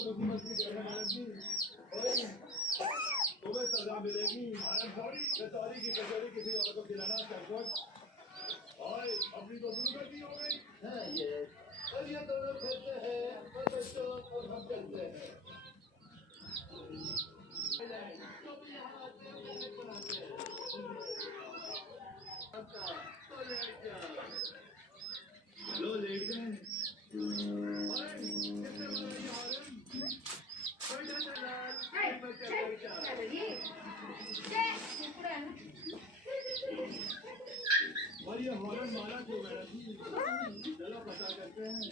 मुसीबत की जगह मैडम जी। तुम्हें सजा मिलेगी। सॉरी की कचौरी किसी और को खिलाना सरपंच। और अपनी तो दुर्गति हो गई है ये। और ये दोनों खेलते हैं और बच्चों और हम चलते हैं। तो भी यहाँ आते हैं प्लानिंग बनाते हैं। तो लेट जाओ। लो लेट गए। कितने बड़ा ये हॉर्न? बैठा और ये हॉर्न मारा क्यों मैडम जी? चलो पता करते हैं।